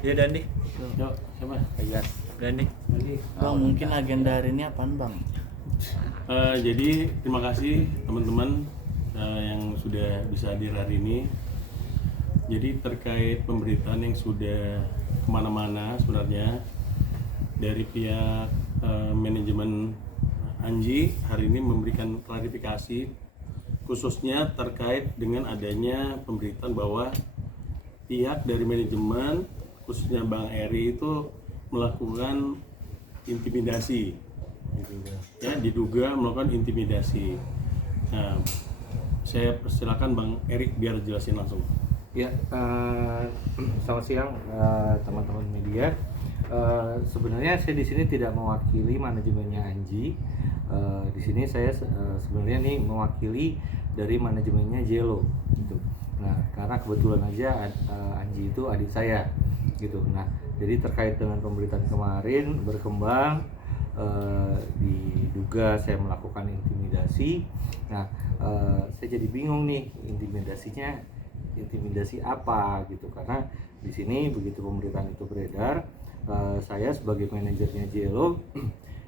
Iya Dandi. Yuk, siapa? Ayan. Dandi. Bang, mungkin agenda hari ini apaan bang? Jadi terima kasih teman-teman yang sudah bisa hadir hari ini. Jadi terkait pemberitaan yang sudah kemana-mana sebenarnya dari pihak manajemen Anji hari ini memberikan klarifikasi khususnya terkait dengan adanya pemberitaan bahwa pihak dari manajemen khususnya Bang Eri itu melakukan intimidasi, ya diduga melakukan intimidasi. Nah, saya persilakan Bang Eri biar jelasin langsung. Ya, selamat siang teman-teman media. Sebenarnya saya di sini tidak mewakili manajemennya Anji. Di sini saya sebenarnya nih mewakili dari manajemennya Jelo, gitu. Nah, karena kebetulan aja Anji itu adik saya, gitu. Nah, jadi terkait dengan pemberitaan kemarin berkembang diduga saya melakukan intimidasi. Nah, saya jadi bingung nih intimidasi apa gitu, karena di sini begitu pemberitaan itu beredar, saya sebagai manajernya Jelo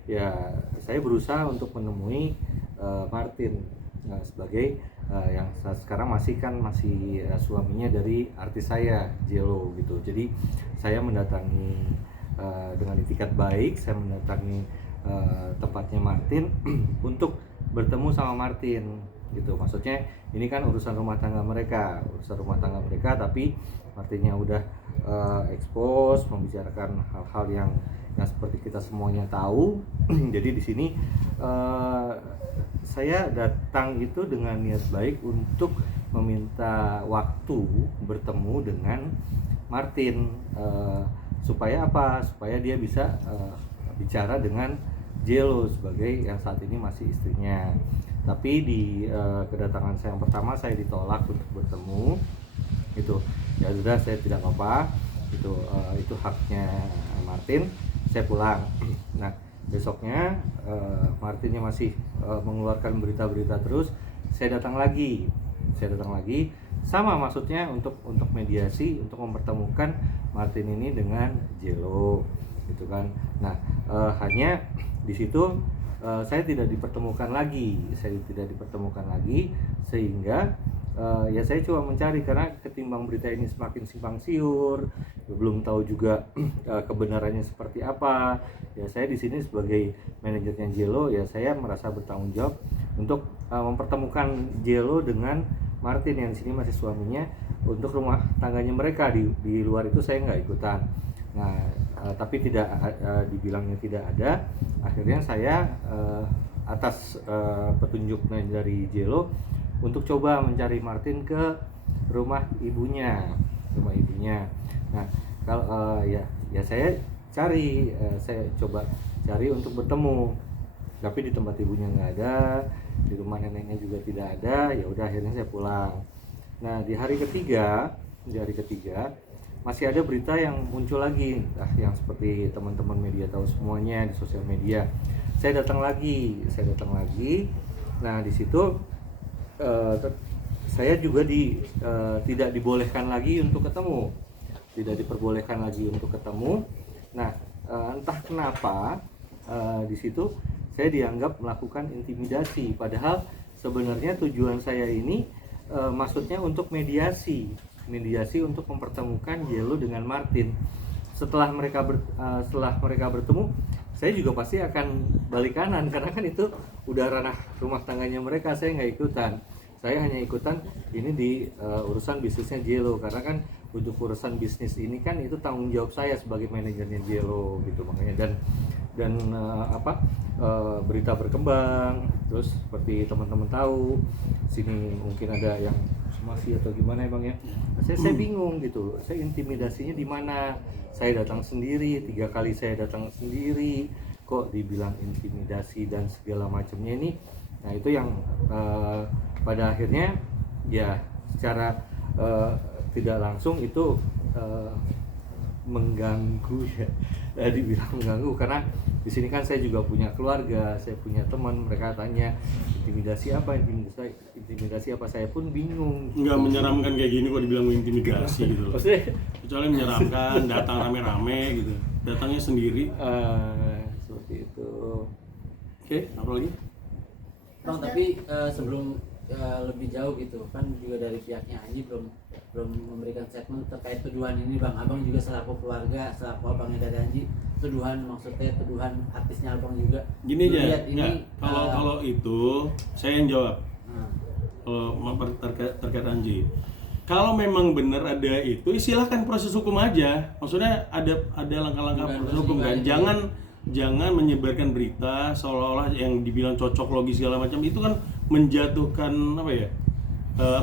ya saya berusaha untuk menemui Martin sebagai yang sekarang masih suaminya dari artis saya Jelo gitu. Jadi saya mendatangi dengan itikat baik, saya mendatangi tempatnya Martin untuk bertemu sama Martin gitu. Maksudnya ini kan urusan rumah tangga mereka, tapi Martinnya udah expose, membicarakan hal-hal yang seperti kita semuanya tahu. Jadi di sini saya datang itu dengan niat baik untuk meminta waktu bertemu dengan Martin, supaya apa? Supaya dia bisa bicara dengan Jelo sebagai yang saat ini masih istrinya. Tapi di kedatangan saya yang pertama saya ditolak untuk bertemu, gitu. Ya sudah, saya tidak apa-apa, itu haknya Martin, saya pulang. Nah, besoknya Martinnya masih mengeluarkan berita-berita terus, saya datang lagi sama maksudnya untuk mediasi, untuk mempertemukan Martin ini dengan Jelo, gitu kan. Nah, hanya di situ saya tidak dipertemukan lagi, sehingga ya saya coba mencari, karena ketimbang berita ini semakin simpang siur, belum tahu juga kebenarannya seperti apa. Ya saya di sini sebagai manajernya Jelo, ya saya merasa bertanggung jawab untuk mempertemukan Jelo dengan Martin yang di sini masih suaminya, untuk rumah tangganya mereka. Di luar itu saya nggak ikutan. Nah, tapi tidak dibilangnya tidak ada. Akhirnya saya atas petunjuk dari Jelo untuk coba mencari Martin ke rumah ibunya. Nah, kalau ya saya coba cari untuk bertemu, tapi di tempat ibunya nggak ada, di rumah neneknya juga tidak ada. Ya udah, akhirnya saya pulang. Nah, di hari ketiga masih ada berita yang muncul lagi, yang seperti teman-teman media tahu semuanya di sosial media. Saya datang lagi. Nah, di situ saya juga tidak diperbolehkan lagi untuk ketemu. Nah, entah kenapa di situ saya dianggap melakukan intimidasi, padahal sebenarnya tujuan saya ini maksudnya untuk mediasi untuk mempertemukan Jelo dengan Martin. Setelah mereka bertemu, saya juga pasti akan balik kanan, karena kan itu udah ranah rumah tangganya mereka. Saya nggak ikutan, saya hanya ikutan ini di urusan bisnisnya Jelo, karena kan untuk urusan bisnis ini kan itu tanggung jawab saya sebagai manajernya Jelo, gitu. Makanya dan berita berkembang terus, seperti teman-teman tahu sini mungkin ada yang somasi atau gimana ya Bang ya. Saya bingung gitu, saya intimidasinya di mana? Saya datang sendiri, 3 kali saya datang sendiri, kok dibilang intimidasi dan segala macamnya ini. Nah, itu yang pada akhirnya ya secara tidak langsung itu mengganggu ya. Dibilang mengganggu karena di sini kan saya juga punya keluarga, saya punya teman, mereka tanya intimidasi apa, saya pun bingung. Nggak menyeramkan kayak gini kok dibilang intimidasi gitu loh. Maksudnya Kecuali menyeramkan, datang rame-rame gitu, datangnya sendiri. seperti itu. Oke, apa lagi? Bang, tapi sebelum lebih jauh gitu kan juga dari pihaknya Anji belum memberikan statement terkait tuduhan ini Bang. Abang juga selaku keluarga, selaku abangnya dari Anji, maksudnya tuduhan artisnya Abang juga. Gini Lu aja, lihat ini, kalau itu saya yang jawab. nah, Kalau terkait Anji, kalau memang benar ada itu, silahkan proses hukum aja. Maksudnya ada langkah-langkah Bukan proses hukum kan. proses Jangan menyebarkan berita seolah-olah yang dibilang cocok logis segala macam itu kan menjatuhkan apa ya?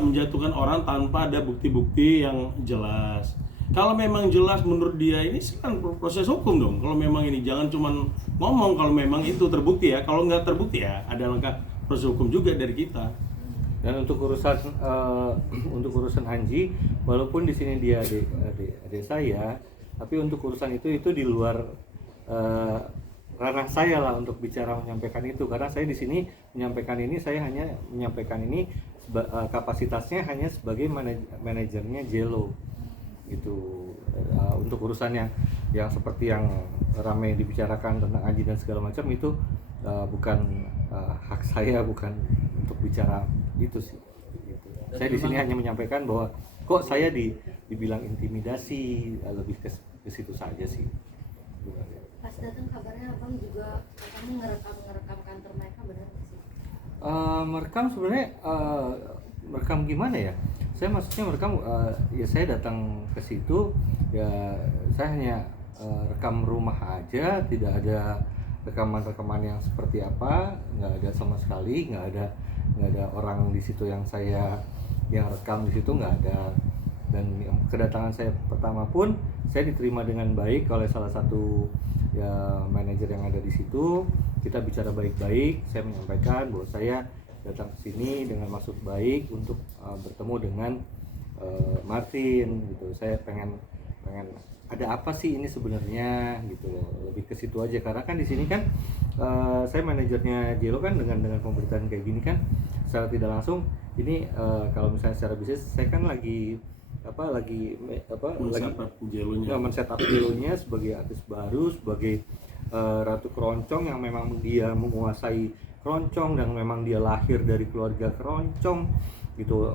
Menjatuhkan orang tanpa ada bukti-bukti yang jelas. Kalau memang jelas menurut dia ini kan proses hukum dong. Kalau memang ini jangan cuman ngomong kalau memang itu terbukti ya. Kalau nggak terbukti ya ada langkah proses hukum juga dari kita. Dan untuk urusan Anji, walaupun di sini dia adik saya, tapi untuk urusan itu di luar ranah saya lah untuk bicara menyampaikan itu, karena saya di sini menyampaikan ini, saya hanya menyampaikan ini kapasitasnya hanya sebagai manajernya Jello gitu. Untuk urusan yang seperti yang ramai dibicarakan tentang Anji dan segala macam itu bukan hak saya, bukan untuk bicara itu sih gitu. Saya di sini hanya menyampaikan bahwa kok saya dibilang intimidasi, lebih ke situ saja sih. Pas datang kabarnya abang juga kamu ngerekam kantor mereka, benar nggak sih? Merekam sebenarnya merekam gimana ya? Saya maksudnya merekam ya saya datang ke situ ya saya hanya rekam rumah aja, tidak ada rekaman yang seperti apa, nggak ada sama sekali, nggak ada orang di situ yang rekam di situ, nggak ada. Dan kedatangan saya pertama pun saya diterima dengan baik oleh salah satu ya manajer yang ada di situ. Kita bicara baik-baik, saya menyampaikan bahwa saya datang ke sini dengan maksud baik untuk bertemu dengan Martin gitu. Saya pengen ada apa sih ini sebenarnya gitu loh, lebih ke situ aja. Karena kan di sini kan saya manajernya Jello kan dengan pemberitaan kayak gini kan secara tidak langsung ini kalau misalnya secara bisnis saya kan lagi men-setup Jello-nya sebagai artis baru, sebagai ratu keroncong yang memang dia menguasai keroncong dan memang dia lahir dari keluarga keroncong gitu.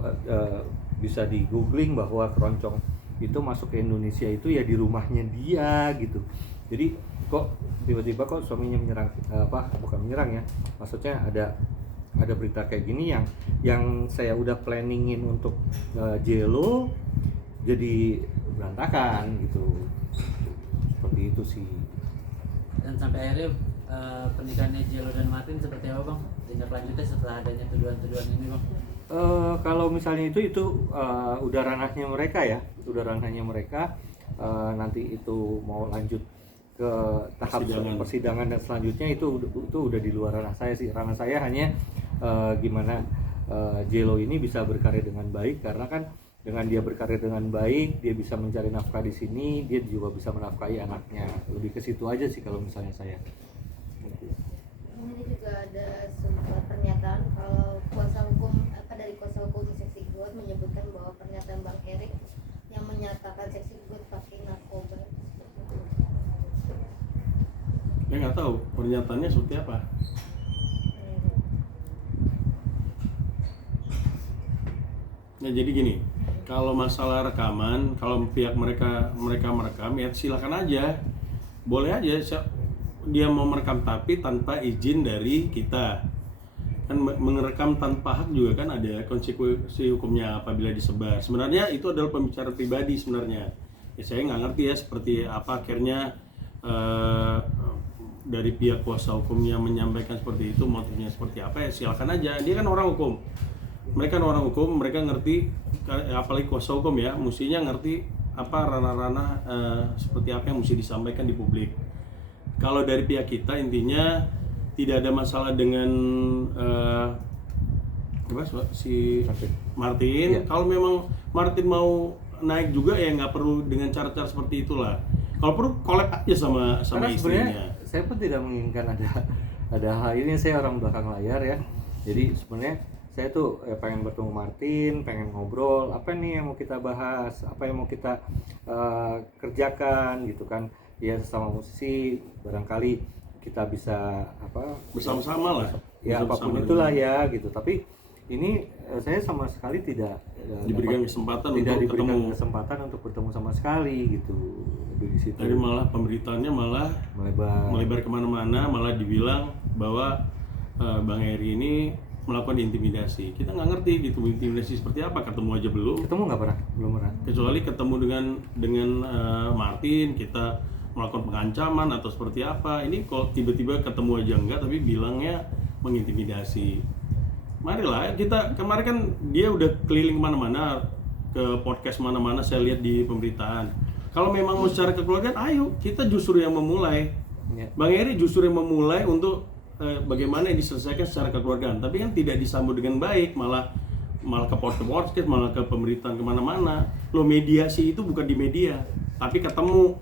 Bisa di googling bahwa keroncong itu masuk ke Indonesia itu ya di rumahnya dia gitu. Jadi kok tiba-tiba kok suaminya menyerang, bukan menyerang ya, maksudnya ada berita kayak gini yang saya udah planningin untuk Jello jadi berantakan gitu. Seperti itu sih. dan sampai akhirnya pernikahannya Jello dan Martin seperti apa Bang? Tindak lanjutnya setelah adanya tuduhan-tuduhan ini Bang? Kalau misalnya itu udah ranahnya mereka ya, nanti itu mau lanjut ke tahap persidangan dan selanjutnya itu udah di luar ranah saya sih. Ranah saya hanya gimana Jello ini bisa berkarya dengan baik, karena kan dengan dia berkarya dengan baik dia bisa mencari nafkah di sini, dia juga bisa menafkahi anaknya. Lebih ke situ aja sih kalau misalnya saya. Ini juga ada sebuah pernyataan kalau kuasa hukum Seksi Good menyebutkan bahwa pernyataan Bang Erik yang menyatakan Seksi Good pakai narkoba. Ya nggak tahu pernyataannya seperti apa. Nah jadi gini, kalau masalah rekaman, kalau pihak mereka merekam ya silakan aja, boleh aja dia mau merekam tapi tanpa izin dari kita. Kan merekam tanpa hak juga kan ada konsekuensi hukumnya apabila disebar. Sebenarnya itu adalah pembicaraan pribadi sebenarnya. Ya saya nggak ngerti ya seperti apa akhirnya dari pihak kuasa hukumnya menyampaikan seperti itu, motifnya seperti apa ya silakan aja. Dia kan orang hukum. Mereka kan orang hukum, mereka ngerti, apalagi kuasa hukum ya, mestinya ngerti apa ranah-ranah seperti apa yang mesti disampaikan di publik. Kalau dari pihak kita intinya tidak ada masalah dengan si Martin. Ya. Kalau memang Martin mau naik juga ya nggak perlu dengan cara-cara seperti itulah. Kalau perlu collab aja sama Karena sebenarnya istrinya. saya pun tidak menginginkan ada hal ini, saya orang belakang layar ya. Jadi sebenarnya saya tuh pengen bertemu Martin, pengen ngobrol apa nih yang mau kita bahas, apa yang mau kita kerjakan gitu kan. Ya sesama musisi barangkali kita bisa apa Bersama-sama lah. ya apapun Bersama-sama itulah dengan- ya gitu. Tapi ini saya sama sekali tidak diberikan kesempatan tidak untuk diberikan ketemu. kesempatan untuk bertemu sama sekali gitu. Lebih di situ Tadi malah pemberitaannya malah melebar kemana-mana, malah dibilang bahwa Bang Eri ini melakukan intimidasi. Kita nggak ngerti gitu intimidasi seperti apa, ketemu aja belum. ketemu nggak pernah, belum pernah. Kecuali ketemu dengan Martin, kita melakukan pengancaman atau seperti apa. Ini kok tiba-tiba ketemu aja enggak, tapi bilangnya mengintimidasi. Marilah kita, kemarin kan dia udah keliling kemana-mana, ke podcast mana-mana saya lihat di pemberitaan. Kalau memang mau secara kekeluargaan, ayo kita justru yang memulai. Ya. Bang Eri justru yang memulai untuk bagaimana yang diselesaikan secara kekeluargaan, tapi kan tidak disambut dengan baik, malah ke podcast, malah ke pemberitaan kemana-mana. Loh, mediasi itu bukan di media, tapi ketemu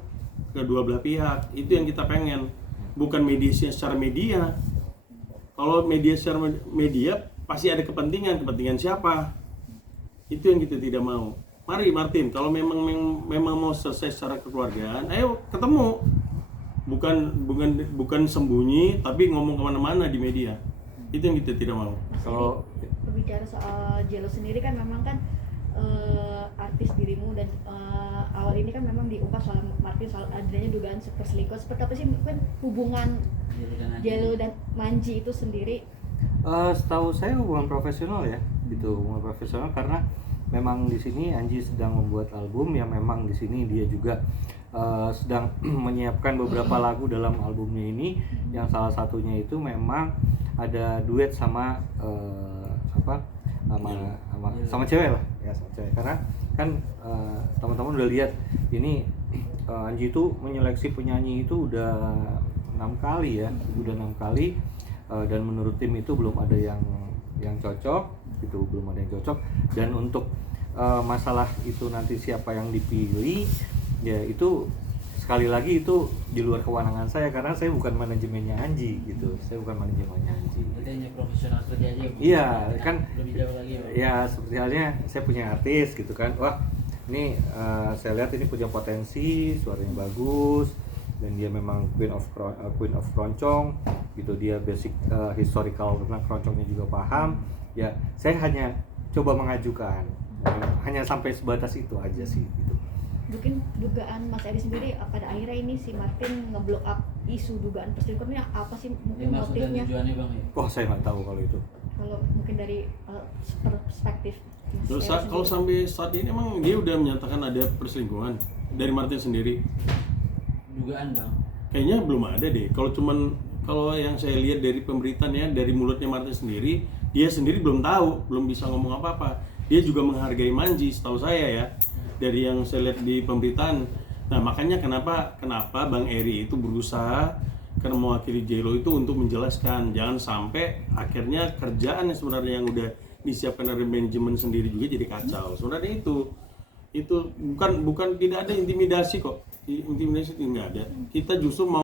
kedua belah pihak. Itu yang kita pengen, bukan mediasi secara media. Kalau media secara media pasti ada kepentingan siapa? Itu yang kita tidak mau. Mari Martin, kalau memang mau selesai secara kekeluargaan, ayo ketemu. Bukan sembunyi tapi ngomong kemana-mana di media. Itu yang kita tidak mau. Kalau berbicara soal Jello sendiri kan memang kan artis dirimu dan awal ini kan memang diungkap soal Martin soal adanya dugaan perselingkuhan. Seperti apa sih mungkin hubungan Jello dan Manji itu sendiri? setahu saya hubungan profesional ya, gitu, hubungan profesional karena memang di sini Anji sedang membuat album yang memang di sini dia juga sedang menyiapkan beberapa lagu dalam albumnya ini, yang salah satunya itu memang ada duet sama sama cewek lah ya, sama cewek. Karena kan teman-teman udah lihat ini Anji itu menyeleksi penyanyi itu udah 6 kali ya, udah 6 kali. Dan menurut tim itu belum ada yang cocok gitu, belum ada yang cocok. Dan untuk masalah itu nanti siapa yang dipilih ya, itu sekali lagi itu di luar kewenangan saya karena saya bukan manajemennya Anji gitu, saya bukan manajemennya Anji. Berarti hanya profesional kerja aja. Iya kan, lebih jauh lagi Bang. ya seperti halnya saya punya artis gitu kan, wah ini saya lihat ini punya potensi, suaranya bagus dan dia memang queen of keroncong gitu, dia basic historical tentang keroncongnya juga paham ya. Saya hanya coba mengajukan, hanya sampai sebatas itu aja sih gitu. Mungkin dugaan Mas Eri sendiri pada akhirnya ini si Martin nge-blow up isu dugaan perselingkuhannya apa sih mungkin Yang maksud dan motifnya? tujuannya Bang ya. Wah saya nggak tahu kalau itu. Kalau mungkin dari perspektif Mas Terus Eri kalau sendiri. sampai saat ini emang dia udah menyatakan ada perselingkuhan dari Martin sendiri? Dugaan Bang. Kayaknya belum ada deh. Kalau yang saya lihat dari pemberitaan ya, dari mulutnya Martin sendiri, dia sendiri belum tahu, belum bisa ngomong apa-apa. Dia juga menghargai Manji, setahu saya ya, dari yang saya lihat di pemberitaan. Nah makanya kenapa Bang Eri itu berusaha karena mewakili Jello itu untuk menjelaskan, jangan sampai akhirnya kerjaan yang sebenarnya yang udah disiapkan dari manajemen sendiri juga jadi kacau. Sebenarnya itu bukan tidak ada intimidasi kok. Intimidasi itu nggak ada. Kita justru mau